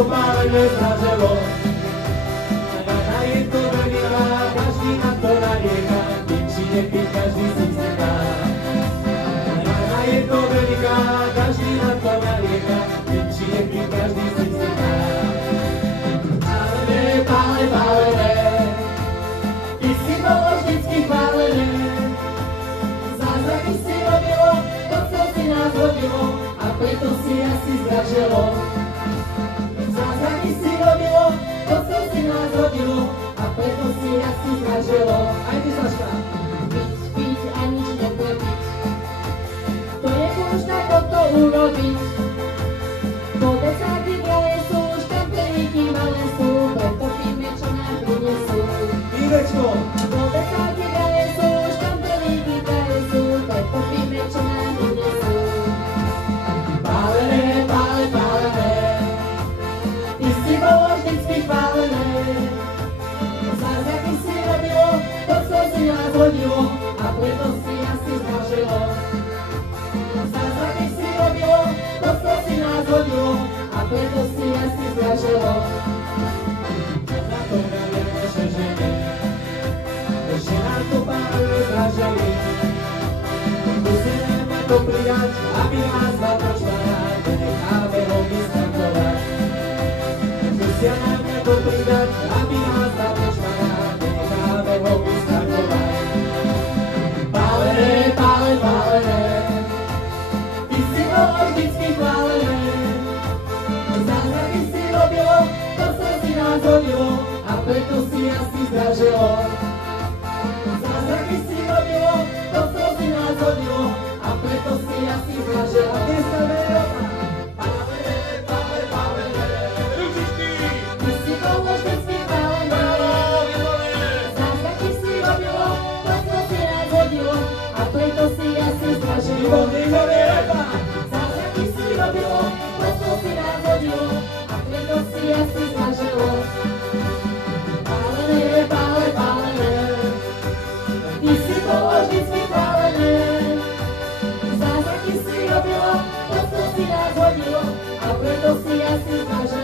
to pálené zraželo. Rada je to veľká, každý na to narieka, tým či nepí, každý si vzniká. Rada je to veľká, každý na to narieka, tým či nepí, každý si vzniká. Pálené, pálené, pálené, ty si bolo vždycky chválené. Zázraky si robilo, to co si nás hodilo, a preto si asi zdraželo. Zázraky si robilo, to co si nás hodilo, a preto si asi zdraželo. Aj ty, Saška. Piť a nič neprepiť, to je už tako to urobiť. Podecáky kraje sú, štamperíky malé sú, preto píme, čo nám prinesú. Ivečko. Podecáky kraje sú, štamperíky kraje sú, preto píme, čo nám prinesú. Pálené, pálené, pálené, ty si bolo vždycky chválené. Zázraky si robilo, to co si nás hodilo, a preto si asi zdražilo. Zázraky si robilo, to co si nás hodilo, a preto si asi zdražilo. Na to neviem naše ženy, že nám to pálené zdražili. Musíme na to pridať, aby nás mal trošľať, necháme ho vyskakovať. Musia nám na to pridať, aby nás mal trošľať, necháme ho vyskakovať. Pálené, pálené, pálené, ty si bolo vždycky chválené. Zázraky si robilo, to co si nás hodilo, a preto si asi zdražilo. Zázraky si robilo, to co si nás hodilo, a preto si asi zdražilo. A dneska veľa. Pálené, pálené, pálené, Ty si bolo vždycky chválené. Zázraky si robilo, to co si nás hodilo, a preto si asi zdražilo. Zázraky si robilo, to co si nás hodilo, a preto si asi zdražilo. Pálené, pálené, pálené, Ty si bolo vždycky chválené. Zázraky si robilo, to co si nás hodilo, a preto si asi zdražilo.